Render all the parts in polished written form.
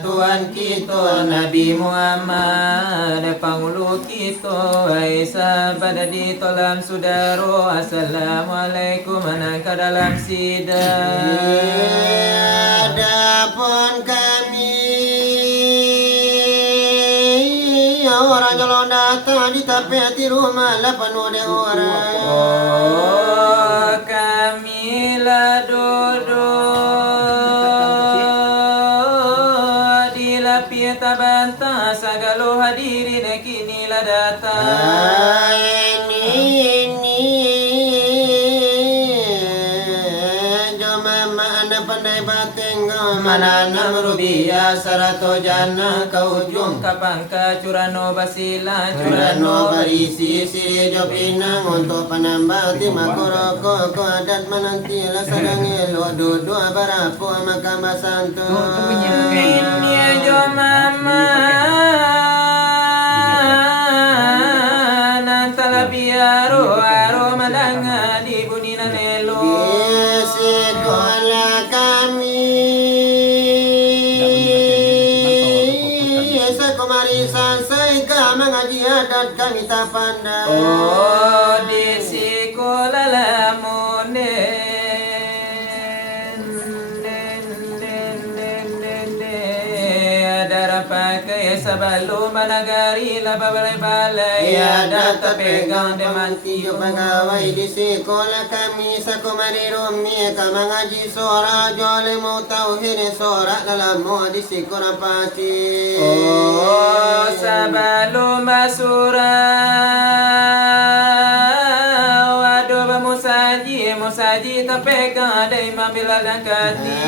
Tuhan kita Nabi Muhammad Pangulu kita Hai sahabat di tolam saudara Assalamualaikum Manakah dalam sidang Adapun kami orang jalan datang di tapi rumah lah penuh de orang. Oh kami lah duduk di lapis tabantah sagalo hadirin kini lah datang. Ini joma mana pandai bateng Mana namrubiya sarato jana ke ujung kapang ke curano basila Curano berisi siri jopinang untuk penambah timah koroko ko adat menanti lah sadang elo dudu barapo makam basanto. Ini jo mama nantala biaro aro madanga di bunina nelo. Sekolah kami Sekomarisan Seika mengaji adat kami tak pandai. Oh di sekolah lamun ada pakai sebelum managari la balai ada terpegang demanti Pegawai di sekolah kami Sekomari Rumi mengaji sora jole mau tauhid sora dalam mau di sekolah pasti. Oh sebelum surah waduh musaji terpegang ada imam bilal dan kati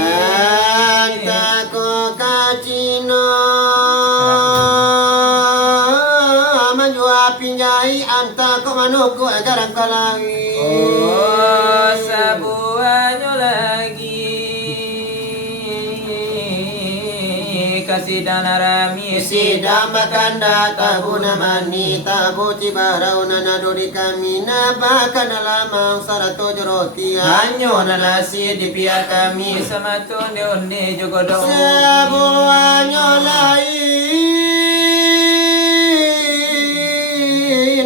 Antako kacino menjual pinjai antako manuku agar kalawi. Oh sabuanyo lagi kasih dana rami Sidang bakanda tabu namani tabu cibarau nanadori kami nabakan lamang sarato joroti hanyo na nasi di pihak kami sama tunde onde jogodong sebuahnya lain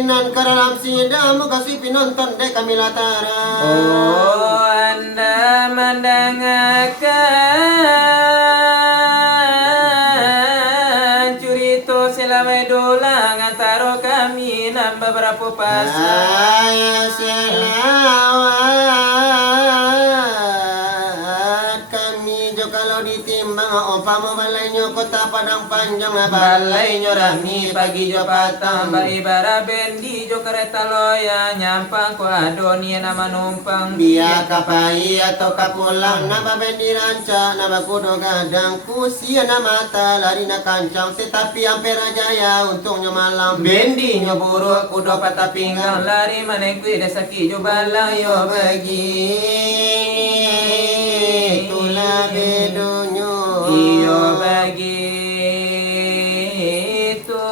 nan karalam sidang kasih pinonton dek kami latara. Oh anda mendengarkan curito selama dolang antara kami nambah berapa pasal selawat kami jo kalau ditimbang umpama balainya kota Padang Panjang balainya rami pagi jo patang baribara bendi jo kereta loya nyampang ko adonia nama numpang biar kapai atau kapulang nama bendi ranca nama kudo gadang kusia nama mata lari na kancang tetapi hampir jaya untungnya malam bendi nyo buruk kudo patah pinggang lari manekwi desaki jo balayo bagi itulah bedonyo iyo bagi itu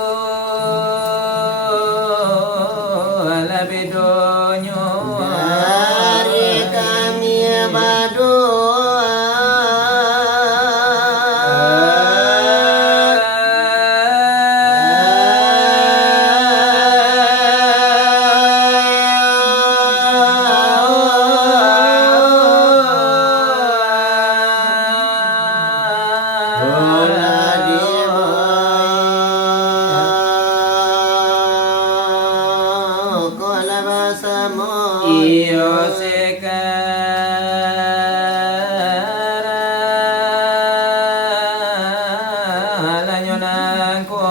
ala bedonyo dari kami iyo sekarang lanyo nangko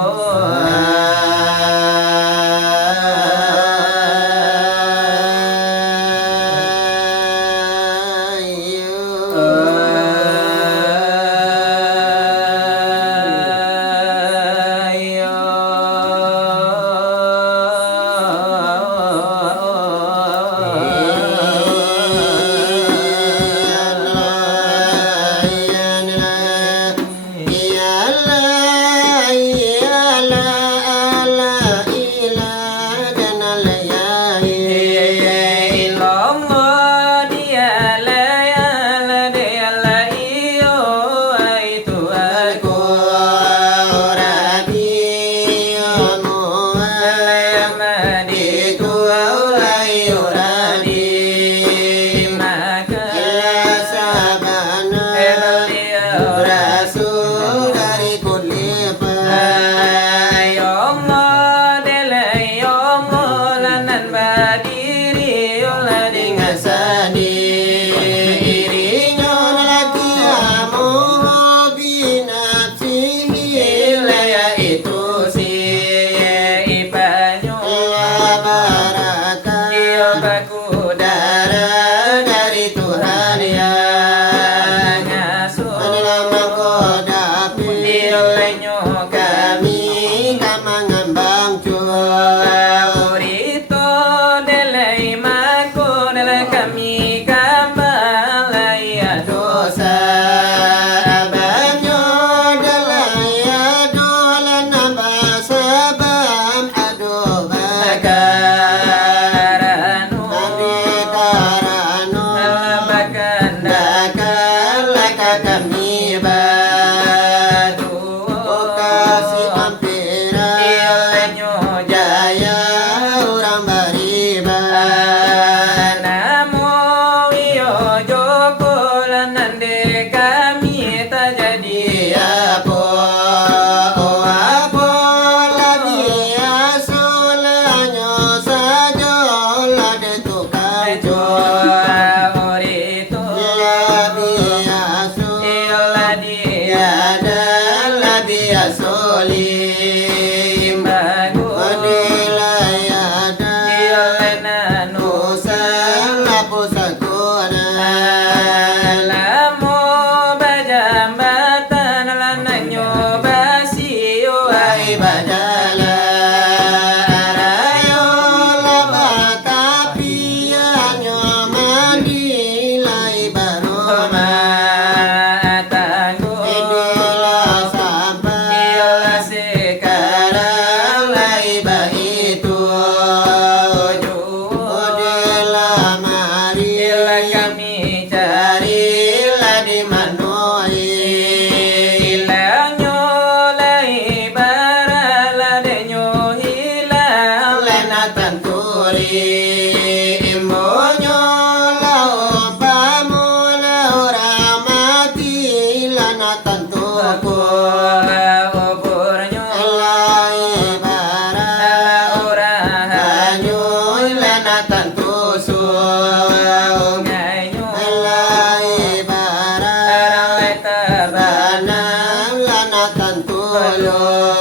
Jonathan tulung.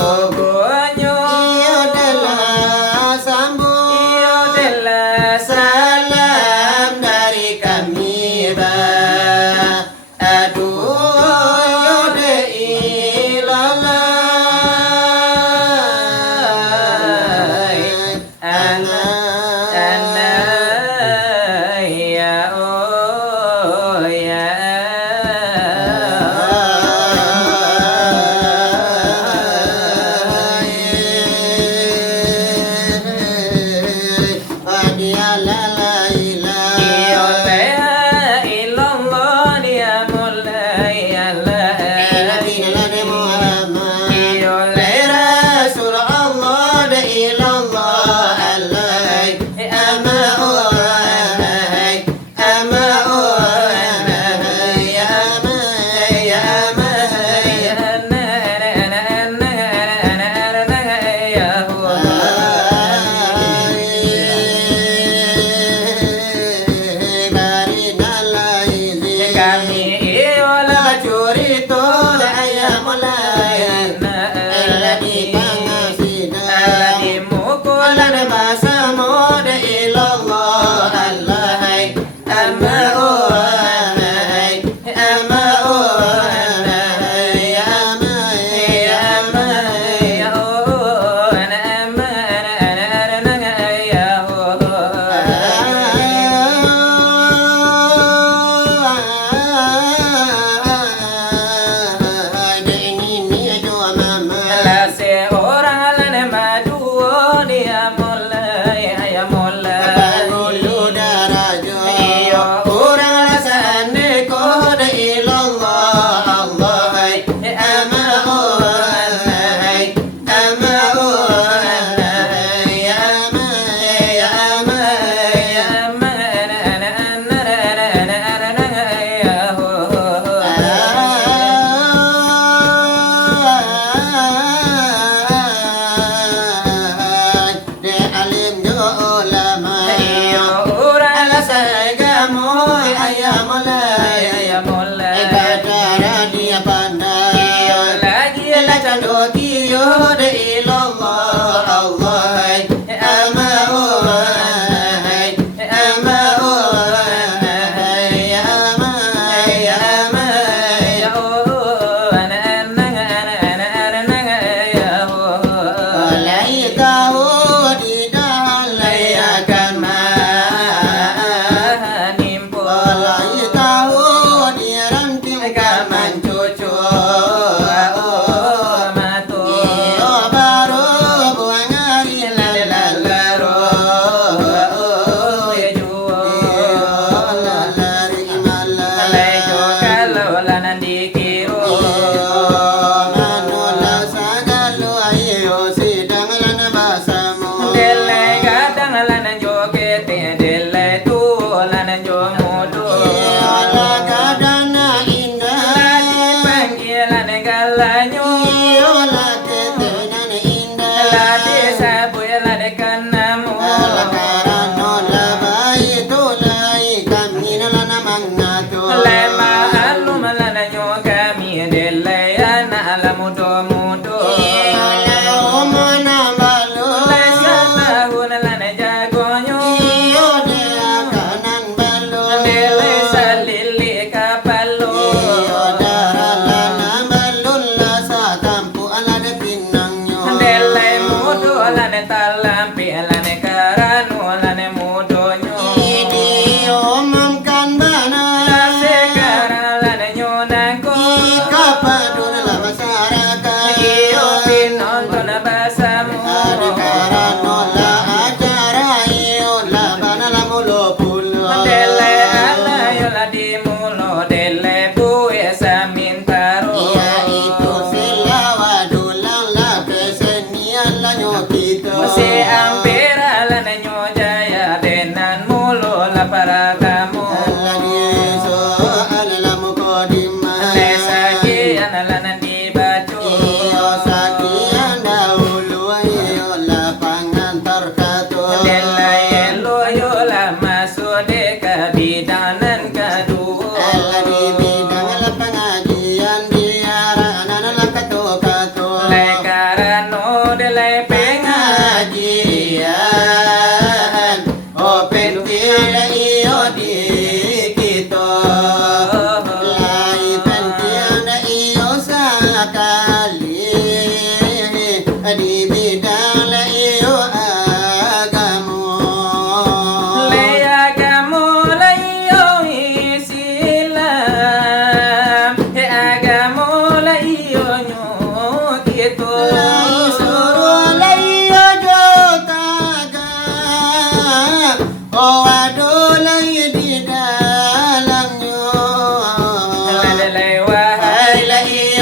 Ogonyo Iyo adalah sambung. Iyo adalah Salam dari kami aduh yode ilalai ana ya oh ya dia la la ilah Iyo la ilallah dia mulai Allah Iyo la Rasul Allah da ilallah alai ama alai ama alai ya ama ya ama kami iola bacurito la ayamulai alladhi pangasida alladhi mukulan basamu da ilallah alai ama alai ama alai ya ama ya ama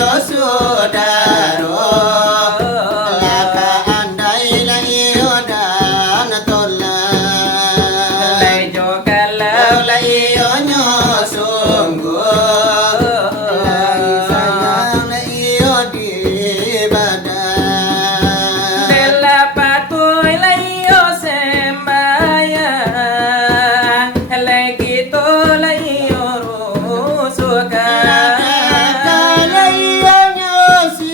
iyo sudaro laka andai la iyo dan tolak lai jo kalau la iyo nyosungguh lai sayang la iyo di badan delapat boy lai yo sembayang lai gitu lai yo rusukan la iyo nyosi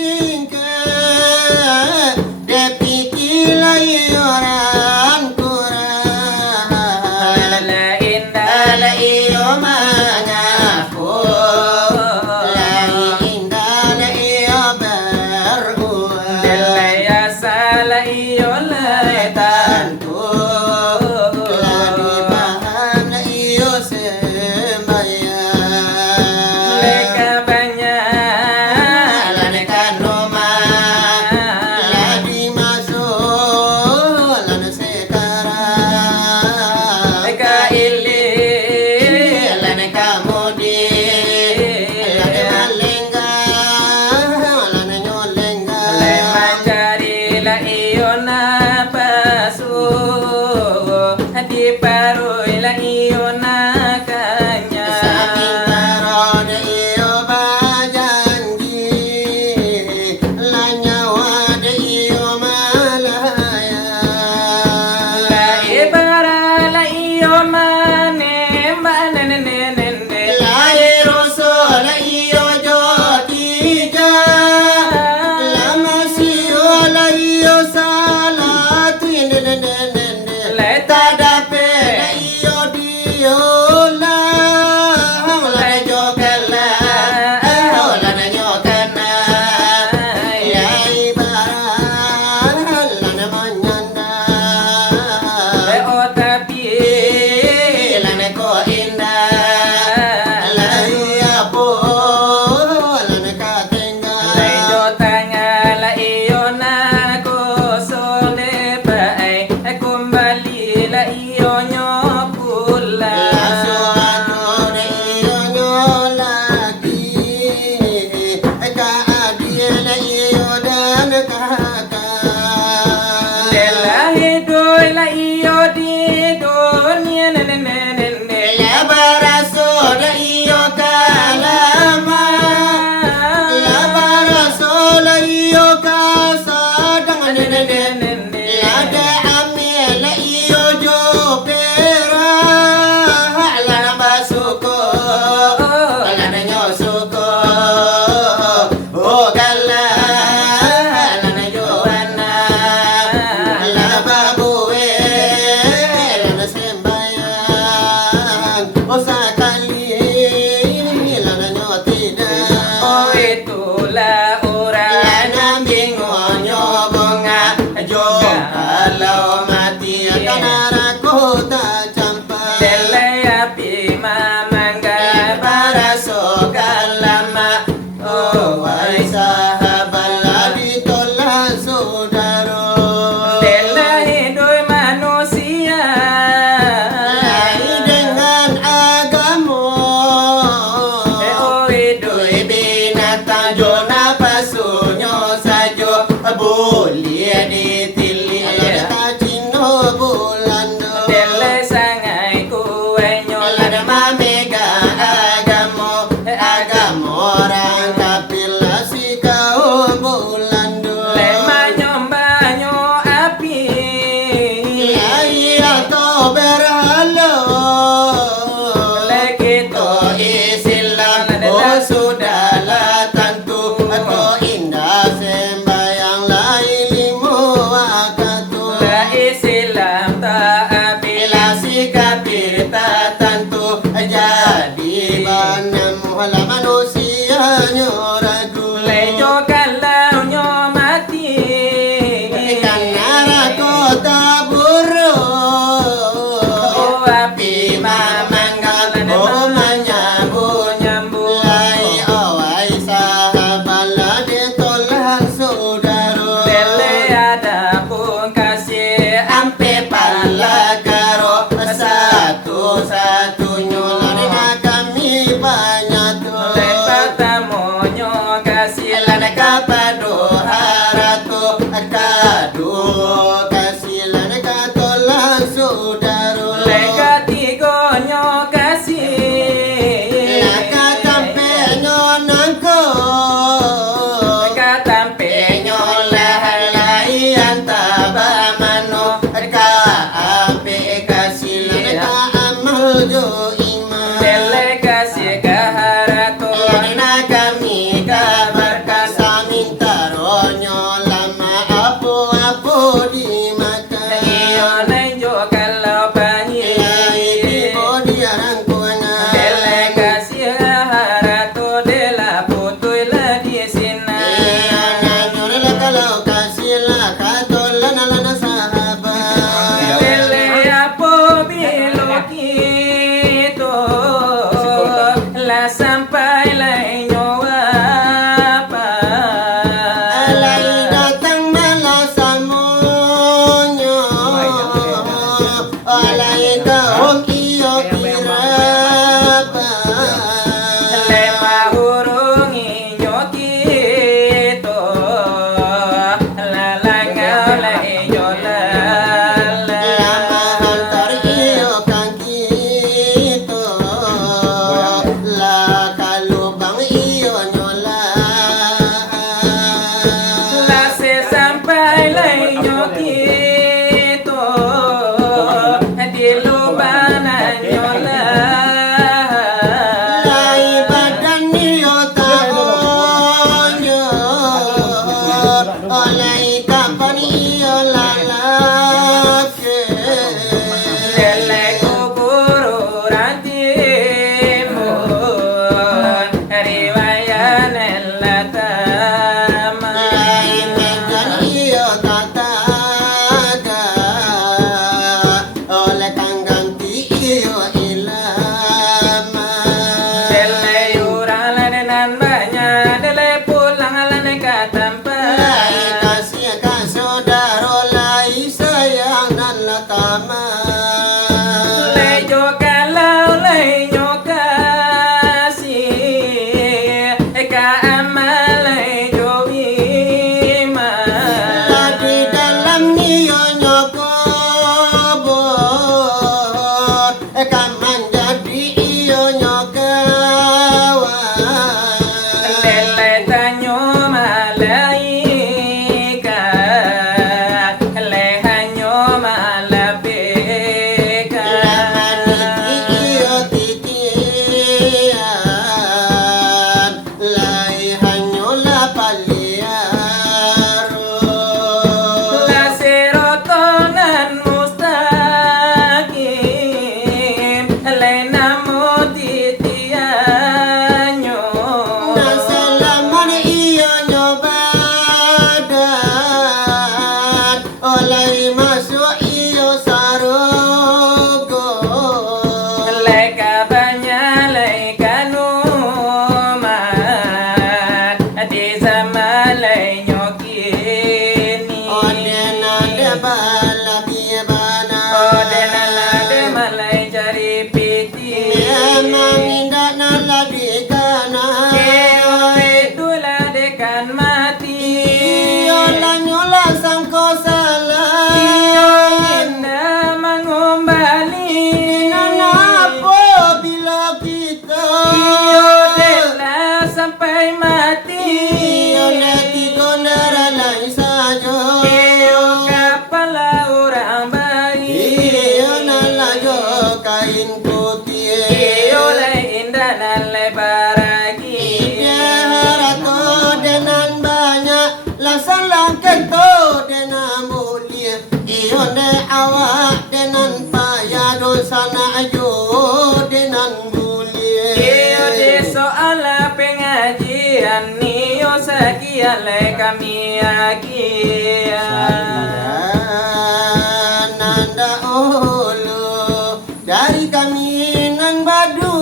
kasilan kapado harato kado kasilan katolan sudaro Leka tigonyo kasih lakatampenyo nangko katampenyo lahalai antabamano kaampe kasilan kaamal jo iman Dele kasih kaharato Lana kami kabar kasamin taronyo lama apo-apo di mata Iyo nenjo kalau banyi Lai bodi arang kuana Dele kasih kaharato Dela putuy la di sina Nyola kalau kasih lah katolan alana sahabat Dele apo bilokito La sampai la nyowa Alai datang malasamonyo Alai kaok iyo kiraba Lema hurung inyo kito Lalangau la inyo lala Lama hantar iyo kang kito La kalubang iyo nyola Lase sampai la inyo kito Di lubanan nyo Lai badan iyo taonyo Olai kapan iyo lalake Dele kukuru rantimun Riwayan elatama Lai medan iyo tataga Oleh kang ganti iyo ilama Dele yuralan nan banyak Dele pulang lan katampa Lai kasih kang saudaro lai sayang nan latama Lejo kalau lenyo kasih Eka amal lejo wima Di dalam niyo nyokobot Kaman jadi iyo nyokawan Lele tanyo malaikat Lehanyo malapika Lamaniti iyo titian Lai hanyo lapaliaro La serotonan mustaqim Lenamo titianyo Nasalaman iyo nyobadan Olay masuk iyo sarogo Leka banyalay kanuman Di zamalay nyo kini Odena de bala biyabana Odena lade malay jari piti Memang indah naladikana Keo itulah dekan mati Iyo lanyola sangko salah Indah mengumbali Nana apa bila kita Dela sampai mati Iyo neti gondara lain saja Kepala orang baik Iyo nalajo kain putih Iyo lai indah dan lebar lagi Harato denan banyak Lasan langkah to denan mulia Iyo ne awak denan payah dosana ajo denan mulia Iyo di soal pengajian Niyo sekian le kami agian Nanda ulu dari kami nan badu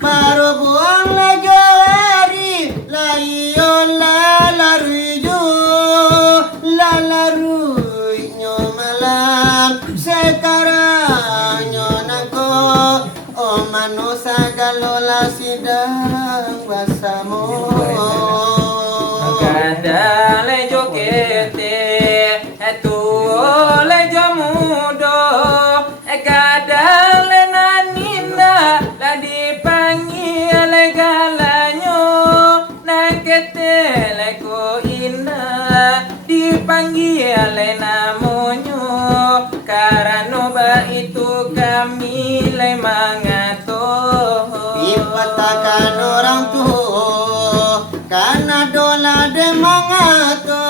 baru buang lagari layon lalaruju lalarui nyo malam sekarang nyo nako o manusa galola sidang basamo ada le jokete tu le jomudo kadang le nanina la dipanggil le galanyo nakete le ko indah dipanggil le namonyo karano ba itu kami le mangato Dipatakan orang tua karena dola de mangato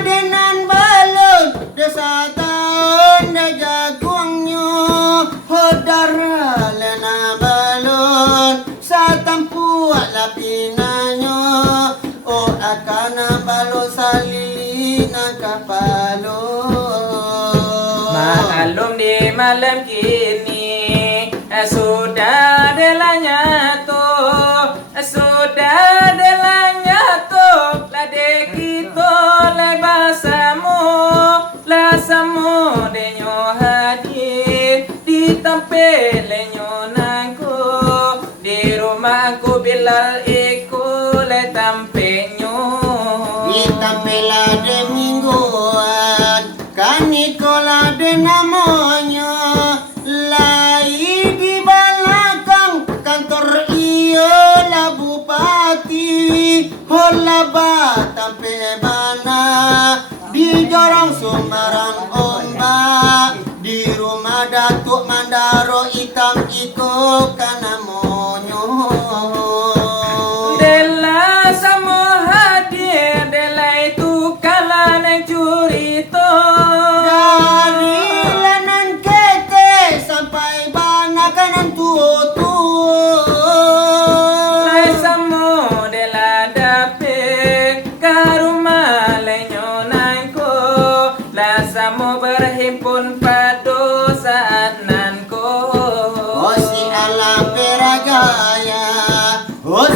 denan balon desa tahun de jagungnya hodara lena balon satampu la pinanyo akana balon salina kapalo maklum di malam kini sudah delanya to la de kito le basamo de nyo hadir di tampele nyo nangko di rumah aku bilal iku le tampenyo di tampela de mingguan kanikola de namanya lai di belakang kantor iyo la bupati hola tampe bana di jorong Sumarang ombak di rumah Datuk Mandaro hitam iko kana monyo dela samo hadir dela itu kala nang curito dari lanan kete sampai bana kanan tuo lai samo dela dape karuma lenyo nangko la samo berhimpun pado saat nanko si alam beragaya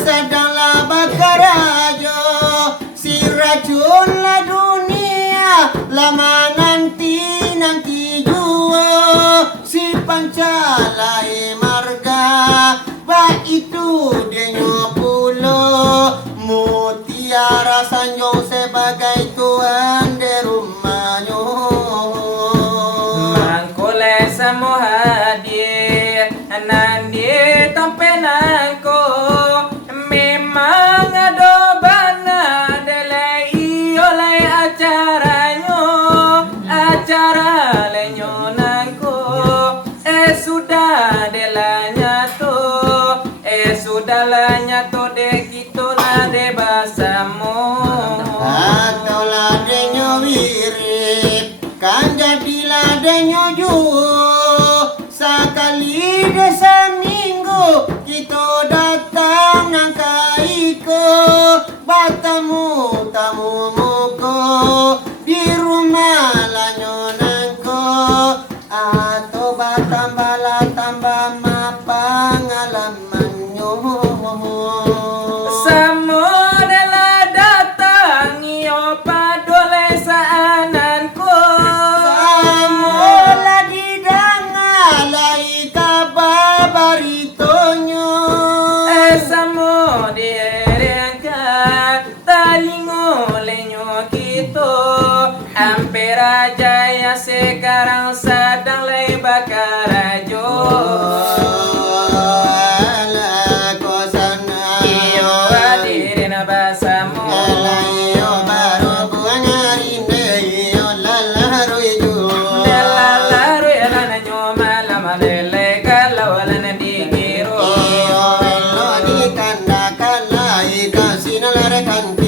sedang la bakarajo si racun la dunia lama nanti jua si pancalai marga ba itu denyo pulo mutiara sanjung sebagai tuan de rumahnya mangkole samo hadir nandi tampenangko memang ado bana dele iolai acara lenyo nangko sudah delanya to de kito la de basamo atau ladenya wirip kan jadi ladenya juo sekali desa minggu kita datang nangka iko batamu tamu muko di rumah lanyo nangko atau batambala tambah mapangalamannya samo dela datang iyo padole saananko Samola di dangalai kababaritonyo samo diangkat talingo lenyo kito ampera jaya sekarang sedang lay bakarajo iyo hadirin basamo delalaru elana nyoma lama lele kalawalana digiro Kanda kala ika sinalare kanti